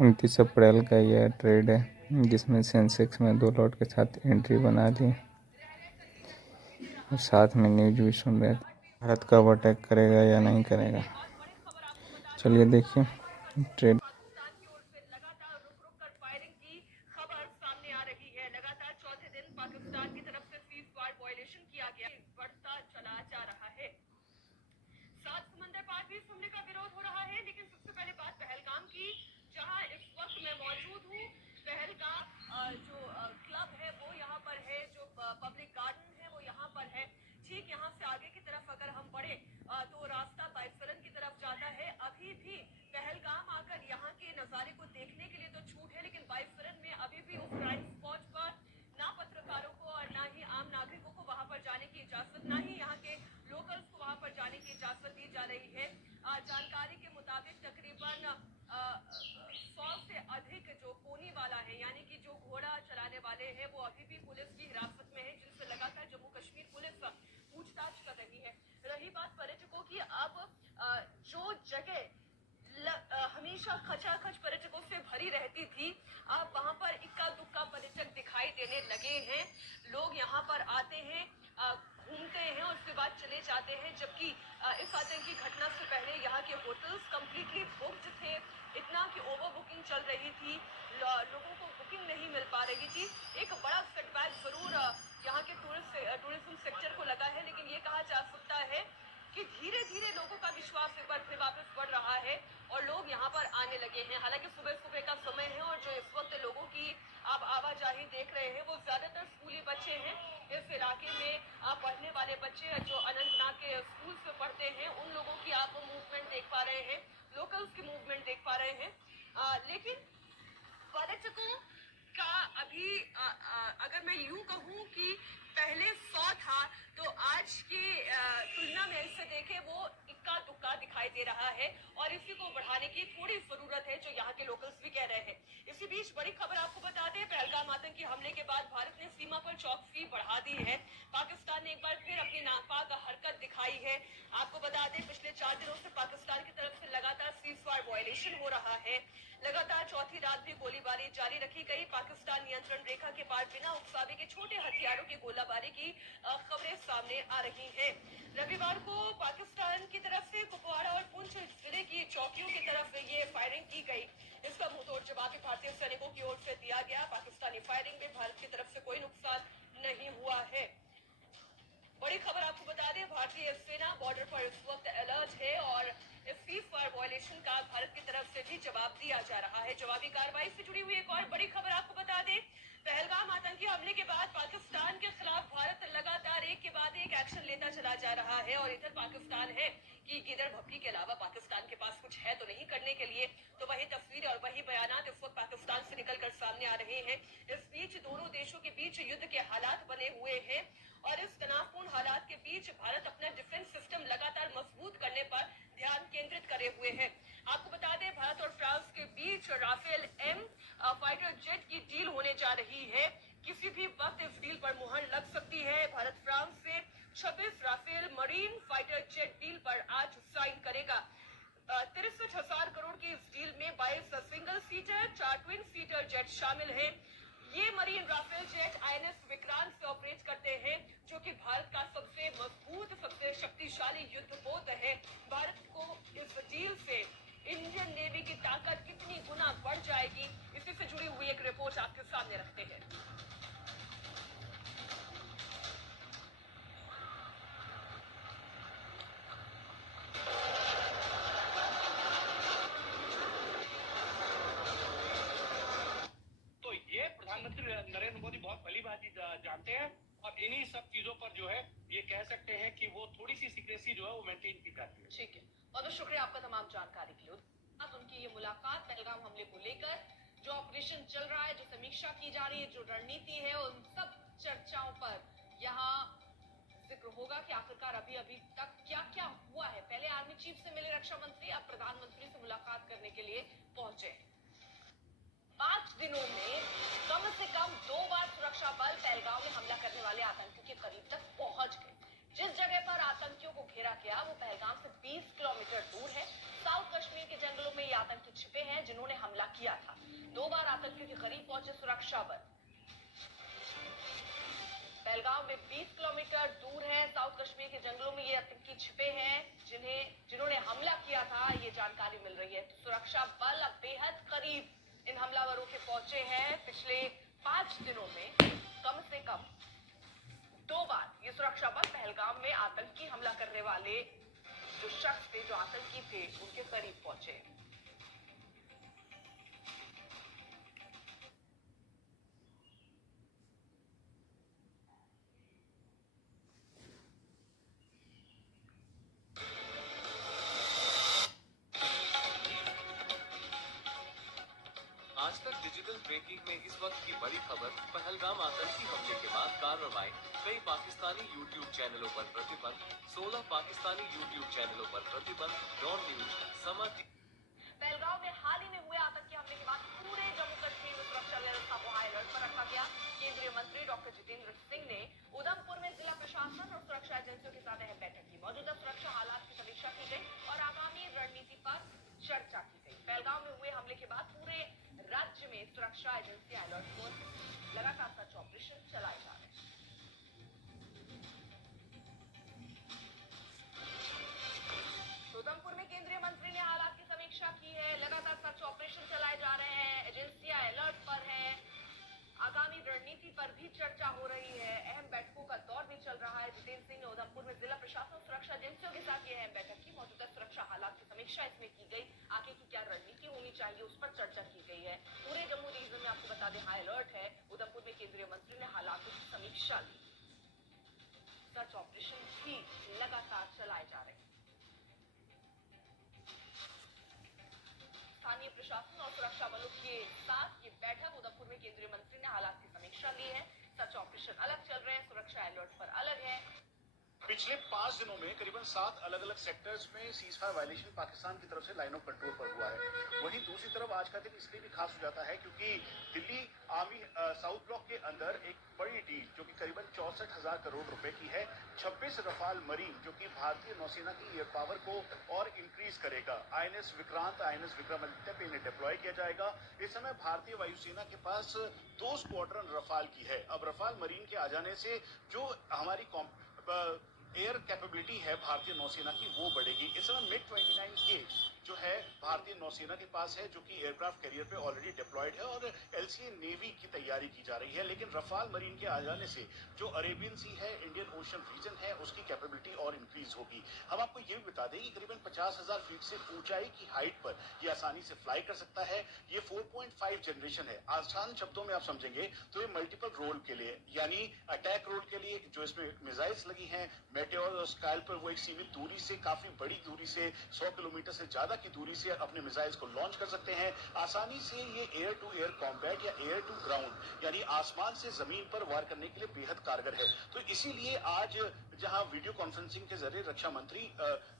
29 अप्रैल का यह ट्रेड है जिसमें सेंसेक्स में 2 लॉट के साथ एंट्री बना ली और साथ में न्यूज भी सुन रहे थे भारत कब अटैक करेगा या नहीं करेगा। चलिए देखिए ट्रेड। पाकिस्तान की तरफ से सीज फायर वायलेशन किया गया बढ़ता चला जा रहा है। सात समंदर पार भी इस हमले का विरोध हो रहा है, लेकिन सबसे पहले बात पहलगाम की, जहां इस वक्त मैं मौजूद हूँ। पहलगाम जो क्लब है वो यहाँ पर है, जो पब्लिक गार्डन है वो यहाँ पर है। ठीक यहाँ से आगे की तरफ अगर हम बढ़े तो रास्ता बाइफलन की तरफ जाता है। अभी भी पहलगाम आकर यहाँ के नजारे को देखने के लिए तो छूट है, लेकिन बाइफलन में अभी भी उस क्राइम स्पॉट पर ना पत्रकारों को और ना ही आम नागरिकों को वहां पर जाने की इजाजत, ना ही यहाँ के लोकल्स को वहां पर जाने की इजाजत दी जा रही है। जानकारी के मुताबिक तकरीबन 100 से अधिक जो पोनी वाला है, यानी कि जो घोड़ा चलाने वाले हैं, वो अभी भी पुलिस की हिरासत में है, जिनसे लगातार जम्मू कश्मीर पुलिस पूछताछ कर रही है। रही बात पर्यटकों की, अब जो जगह हमेशा खचाखच पर्यटकों से भरी रहती थी, अब वहां पर इक्का दुक्का पर्यटक दिखाई देने लगे हैं। लोग यहाँ पर आते हैं, घूमते हैं और उसके बाद चले जाते हैं, जबकि इस आतंकी घटना से पहले यहाँ के होटल्स कंप्लीटली बुक्ड थे। इतना कि ओवर बुकिंग चल रही थी, लोगों को बुकिंग नहीं मिल पा रही थी। एक बड़ा सेटबैक जरूर यहाँ के टूरिज्म सेक्टर को लगा है, लेकिन ये कहा जा सकता है कि धीरे धीरे लोगों का विश्वास एक बार फिर वापस बढ़ रहा है और लोग यहाँ पर आने लगे हैं। हालांकि सुबह सुबह का समय है और जो इस वक्त लोगों की आप आवाजाही देख रहे हैं वो ज्यादातर स्कूली बच्चे हैं। इस इलाके में पढ़ने वाले बच्चे जो अनंतनाग के स्कूल से पढ़ते हैं, उन लोगों की आप मूवमेंट देख पा रहे हैं, लोकल्स की मूवमेंट देख पा रहे हैं। लेकिन पर्यटकों का अभी अगर मैं यूं कहूं कि पहले 100 था, तो आज की तुलना में इसे देखें वो इक्का दुक्का दिखाई दे रहा है और इसी को बढ़ाने की थोड़ी जरूरत है, जो यहाँ के लोकल्स भी कह रहे हैं। इसी बीच बड़ी खबर आपको बता दें, पहलगाम आतंकी हमले के बाद भारत ने सीमा पर चौकसी बढ़ा दी है। पाकिस्तान ने एक बार फिर अपनी नापाक हरकत दिखाई है। आपको बता दें, पिछले 4 दिनों से पाकिस्तान की तरफ से लगातार सीज फायर वायलेशन हो रहा है। लगातार चौथी रात भी गोलीबारी जारी रखी गई। पाकिस्तान नियंत्रण रेखा के पार बिना उकसावे के छोटे हथियारों की गोलाबारी की खबरें सामने आ रही हैं। रविवार को पाकिस्तान की तरफ से कुपवाड़ा और पुंछ जिले की चौकियों की तरफ ये फायरिंग की गई। इसका मुंहतोड़ जवाब भारतीय सैनिकों की ओर से दिया गया। पाकिस्तानी फायरिंग में भारत की तरफ से कोई नुकसान नहीं हुआ है। बड़ी खबर आपको बता दें, भारतीय सेना बॉर्डर पर इस वक्त अलर्ट है और इस सीज फायर वायलेशन का भारत की तरफ से भी जवाब दिया जा रहा है। जवाबी कार्रवाई से जुड़ी हुई एक और बड़ी खबर आपको बता दें, पहलगाम आतंकी हमले के बाद पाकिस्तान के खिलाफ भारत लगातार एक के बाद एक एक्शन लेता चला जा रहा है और इधर पाकिस्तान है कि गिदड़ भपकी के अलावा पाकिस्तान के पास कुछ है तो नहीं करने के लिए। तो वही तस्वीरें और वही बयानात इस वक्त पाकिस्तान से निकलकर सामने आ रहे हैं। इस बीच दोनों देशों के बीच युद्ध के हालात बने हुए हैं और इस तनावपूर्ण हालात के बीच भारत अपना डिफेंस सिस्टम लगातार मजबूत करने पर ध्यान केंद्रित करे हुए है। आपको बता दें, भारत और फ्रांस के बीच राफेल एम फाइटर जेट की डील होने जा रही है। किसी भी वक्त इस डील पर मुहर लग सकती है। भारत फ्रांस से 26 Rafale marine fighter jet deal पर आज साइन करेगा। 63,000 करोड़ की इस डील में 22 single seater, 4 twin seater jet शामिल हैं। ये marine Rafale jet I N S Vikrant से ऑपरेट करते हैं, जो कि भारत का सबसे मजबूत, सबसे शक्तिशाली युद्धपोत है। भारत को इस डील से इंडियन नेवी की ताकत कितनी गुना बढ़ जाएगी, इसी से जुड़ी हुई एक रिपोर्ट आपके सामने रखते हैं। तो ये प्रधानमंत्री नरेंद्र मोदी बहुत भली भांति जानते हैं और इन्हीं सब चीजों पर जो है ये कह सकते हैं कि वो थोड़ी सी सीक्रेसी जो है वो मेंटेन की जाती है। ठीक है, बहुत शुक्रिया आपका तमाम जानकारी के लिए। उनकी ये मुलाकात पहलगाम हमले को लेकर, जो ऑपरेशन चल रहा है, जो समीक्षा की जा रही है, जो रणनीति है, उन सब चर्चाओं पर यहाँ जिक्र होगा कि आखिरकार अभी तक क्या क्या हुआ है। पहले आर्मी चीफ से मिले रक्षा मंत्री, अब प्रधानमंत्री से मुलाकात करने के लिए पहुंचे। 5 दिनों में कम से कम 2 बार सुरक्षा बल पहलगाम में हमला करने वाले आतंकियों के करीब तक पहुंच गए। जिस जगह पर आतंकियों को घेरा गया वो पहलगाम से 20 किलोमीटर दूर है। साउथ कश्मीर के जंगलों में ये आतंकी छिपे हैं जिन्होंने हमला किया था। 2 बार आतंकियों के करीब पहुंचे सुरक्षा बल। पहलगाम में 20 किलोमीटर दूर है, साउथ कश्मीर के जंगलों में ये आतंकी छिपे हैं जिन्होंने हमला किया था, ये जानकारी मिल रही है। तो सुरक्षा बल अब बेहद करीब इन हमलावरों के पहुंचे हैं। पिछले 5 दिनों में कम से कम 2 बार ये सुरक्षा बल पहलगाम में आतंकी हमला करने वाले जो शख्स थे, जो आतंकी थे, उनके करीब पहुंचे। आज तक डिजिटल ब्रेकिंग में इस वक्त की बड़ी खबर, पहलगाम आतंकी हमले के बाद कार्रवाई, कई पाकिस्तानी यूट्यूब चैनलों पर प्रतिबंध, 16 पाकिस्तानी यूट्यूब चैनलों पर प्रतिबंध, डॉन न्यूज, समा। पहलगाम में हाल ही में हुए आतंकी हमले के बाद पूरे जम्मू कश्मीर में सुरक्षा व्यवस्था को हाई अलर्ट पर रखा गया। केंद्रीय मंत्री डॉक्टर जितेंद्र सिंह ने उधमपुर में जिला प्रशासन और सुरक्षा एजेंसियों के साथ अहम बैठक की। मौजूदा सुरक्षा हालात की समीक्षा की गई और आगामी रणनीति पर चर्चा की गई। पहलगाम में हुए हमले के बाद पूरे राज्य में सुरक्षा एजेंसियां अलर्ट पर, लगातार सर्च ऑपरेशन चलाए जा रहे हैं। उधमपुर में केंद्रीय मंत्री ने हालात की समीक्षा की है, लगातार सर्च ऑपरेशन चलाए जा रहे हैं, एजेंसियां अलर्ट पर हैं, आगामी रणनीति पर भी चर्चा हो रही है, अहम बैठकों का दौर भी चल रहा है। जितेंद्र सिंह ने उधमपुर में जिला प्रशासन और सुरक्षा एजेंसियों के साथ यह अहम बैठक की। मौजूदा सुरक्षा हालात की समीक्षा इसमें की गई, आगे की क्या रणनीति होनी चाहिए उस पर चर्चा की गई है। पूरे जम्मू रीजन में आपको बता दें हाई अलर्ट है। उधमपुर में केंद्रीय मंत्री ने हालातों की समीक्षा ली, सर्च ऑपरेशन भी लगातार चलाए जा रहे हैं। स्थानीय प्रशासन और सुरक्षा बलों के साथ ये बैठक, उधमपुर में केंद्रीय मंत्री ने हालात की समीक्षा ली है। सर्च ऑपरेशन अलग चल रहे हैं, सुरक्षा अलर्ट पर अलग है। पिछले 5 दिनों में करीबन 7 अलग अलग सेक्टर्स में सीजफायर वायलेशन पाकिस्तान की तरफ से लाइन ऑफ कंट्रोल पर हुआ है। वहीं दूसरी तरफ आज का दिन इसलिए भी खास हो जाता है क्योंकि दिल्ली आर्मी साउथ ब्लॉक के अंदर एक बड़ी डील जो कि करीबन 64,000 करोड़ रुपए की है, 26 रफाल मरीन जो कि भारतीय नौसेना की एयर पावर को और इंक्रीज करेगा। INS विक्रांत, INS विक्रमादित्य पे इन्हें डिप्लॉय किया जाएगा। इस समय भारतीय वायुसेना के पास 2 स्क्वाड्रन रफाल की है। अब रफाल मरीन के आ जाने से जो हमारी एयर कैपेबिलिटी है भारतीय नौसेना की वो बढ़ेगी। इस समय मिग 29K जो है भारतीय नौसेना के पास है, जो कि एयरक्राफ्ट कैरियर पे ऑलरेडी डिप्लॉयड है और LCA नेवी की तैयारी की जा रही है। लेकिन रफाल मरीन के आ जाने से जो अरेबियन सी है, इंडियन ओशन रीजन है, उसकी कैपेबिलिटी और इंक्रीज होगी। हम आपको ये भी बता दें कि करीबन 50,000 फीट से ऊंचाई की हाइट पर ये आसानी से फ्लाई कर सकता है। ये 4.5 जनरेशन है। आसान शब्दों में आप समझेंगे तो ये मल्टीपल रोल के लिए, यानी अटैक रोल के लिए जो इसमें मिसाइल्स लगी हैं, मेटेओर और स्काइल पर वो एक सीमित दूरी से, काफी बड़ी दूरी से, 100 किलोमीटर से ज्यादा की दूरी से अपने मिसाइल्स को लॉन्च कर सकते हैं। आसानी से ये एयर टू एयर कॉम्बैट या एयर टू ग्राउंड यानी आसमान से जमीन पर वार करने के लिए बेहद कारगर है। तो इसीलिए आज जहां वीडियो कॉन्फ्रेंसिंग के जरिए रक्षा मंत्री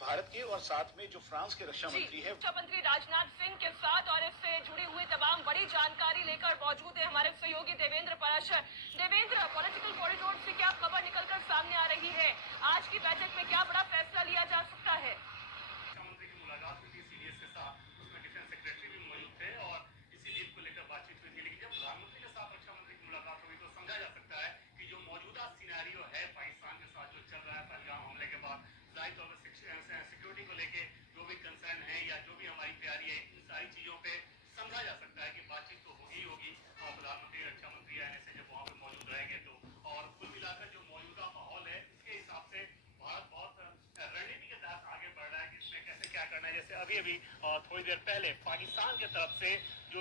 भारत के और साथ में जो फ्रांस के रक्षा मंत्री है, रक्षा मंत्री राजनाथ सिंह के साथ और इससे जुड़ी हुई तमाम बड़ी जानकारी लेकर मौजूद है हमारे सहयोगी देवेंद्र पराशर। देवेंद्र, पॉलिटिकल कॉरिडोर से क्या खबर निकलकर सामने आ रही है? आज की बैठक में क्या बड़ा फैसला लिया जा सकता है? रक्षा मंत्री की मुलाकात हुई थी CDS के साथ, उसमें डिफेंस सेक्रेटरी भी मौजूद थे और इसी डील को लेकर बातचीत हुई थी। लेकिन जब प्रधानमंत्री के साथ रक्षा मंत्री की मुलाकात हुई तो समझा जा सकता है कि जो मौजूदा सिनेरियो है पाकिस्तान के साथ जो चल रहा है पहलगाम हमले के बाद, जाहिर तौर पर सिक्योरिटी को लेके जो भी कंसर्न है या जो भी हमारी तैयारी है, इन सारी चीजों पे समझा जा सकता है कि बातचीत तो होगी ही होगी। और प्रधानमंत्री रक्षा मंत्री आने से जब वहां पे मौजूद रहेंगे तो, और कुल मिलाकर जो मौजूदा माहौल है इसके हिसाब से भारत बहुत रणनीति के तहत आगे बढ़ रहा है कि इसमें कैसे क्या करना है। जैसे अभी थोड़ी देर पहले पाकिस्तान की तरफ से जो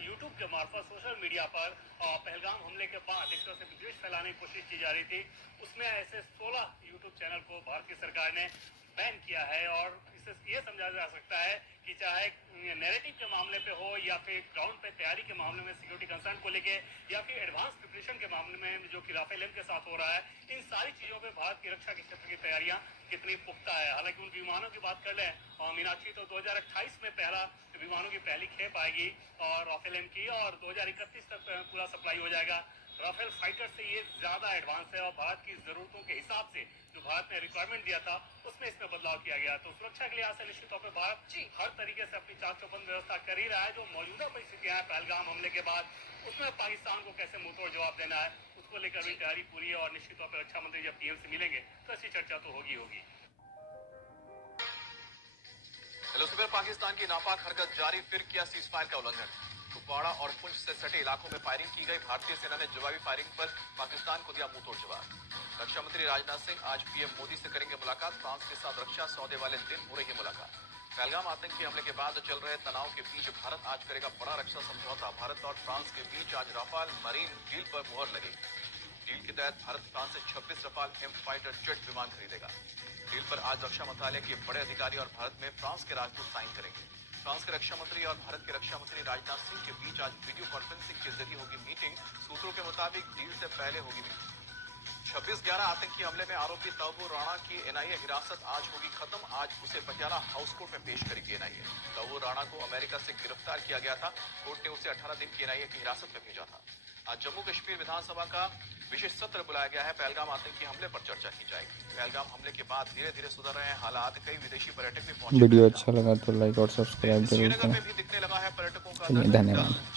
यूट्यूब के मार्फत सोशल मीडिया पर पहलगाम हमले के बाद एक तरह से विद्वेष फैलाने की कोशिश की जा रही थी, उसमें ऐसे 16 यूट्यूब चैनल को भारतीय सरकार ने बैन किया है। और इससे ये समझा जा सकता है कि चाहे नैरेटिव के मामले पे हो या फिर ग्राउंड पे तैयारी के मामले में सिक्योरिटी कंसर्न को लेके या फिर एडवांस प्रिपरेशन के मामले में जो कि राफेल एम के साथ हो रहा है, इन सारी चीजों पे भारत की रक्षा के क्षेत्र की तैयारियां कितनी पुख्ता है। हालांकि उन विमानों की बात कर लें मीनाक्षी, तो 2028 में पहला विमानों की पहली खेप आएगी और राफेल एम की, और 2031 तक पूरा सप्लाई हो जाएगा। राफेल फाइटर से ये ज्यादा एडवांस है और भारत की जरूरतों के हिसाब से जो भारत ने रिक्वायरमेंट दिया था उसमें इसमें बदलाव किया गया। तो सुरक्षा के लिहाज से निश्चित तौर पर भारत हर तरीके से अपनी चाक चौबंद व्यवस्था कर ही रहा है। जो मौजूदा परिस्थितियां हैं पहलगाम हमले के बाद, उसमें पाकिस्तान को कैसे मुंहतोड़ जवाब देना है उसको लेकर भी तैयारी पूरी है। और निश्चित तौर पर रक्षा मंत्री जब पीएम से मिलेंगे तो ऐसी चर्चा तो होगी। लुसिफर पाकिस्तान की नापाक हरकत जारी, फिर किया सीजफायर का उल्लंघन। कुपवाड़ा और पुंछ से सटे इलाकों में फायरिंग की गई। भारतीय सेना ने जवाबी फायरिंग पर पाकिस्तान को दिया मुंहतोड़ जवाब। रक्षा मंत्री राजनाथ सिंह आज पीएम मोदी से करेंगे मुलाकात। फ्रांस के साथ रक्षा सौदे वाले दिन हो रही है मुलाकात। पहलगाम आतंकी हमले के बाद चल रहे तनाव के बीच भारत आज करेगा बड़ा रक्षा समझौता। भारत और फ्रांस के बीच आज राफाल मरीन डील पर मुहर लगेगी। डील के तहत भारत फ्रांस से 26 रफाल एम फाइटर जेट विमान खरीदेगा। डील पर आज रक्षा मंत्रालय के बड़े अधिकारी और भारत में फ्रांस के राजदूत साइन करेंगे। फ्रांस के रक्षा मंत्री और भारत के रक्षा मंत्री राजनाथ सिंह के बीच आज वीडियो कॉन्फ्रेंसिंग के जरिए होगी मीटिंग। सूत्रों के मुताबिक डील से पहले होगी मीटिंग। 26/11 आतंकी हमले में आरोपी तौबूर राणा की एनआईए हिरासत आज होगी खत्म। आज उसे पटियाला हाउस कोर्ट में पेश करेगी एनआईए। तौबूर राणा को अमेरिका से गिरफ्तार किया गया था। कोर्ट ने उसे 18 दिन की एनआईए की हिरासत में भेजा था। आज जम्मू कश्मीर विधानसभा का विशेष सत्र बुलाया गया है। पहलगाम आतंकी हमले पर चर्चा की जाएगी। पहलगाम हमले के बाद धीरे धीरे सुधर रहे हैं हालात। कई विदेशी पर्यटक भी पहुंचे। वीडियो अच्छा लगा तो लाइक और सब्सक्राइब जरूर श्रीनगर करें। में भी दिखने लगा है पर्यटकों का चलिए, दल। धन्यवाद।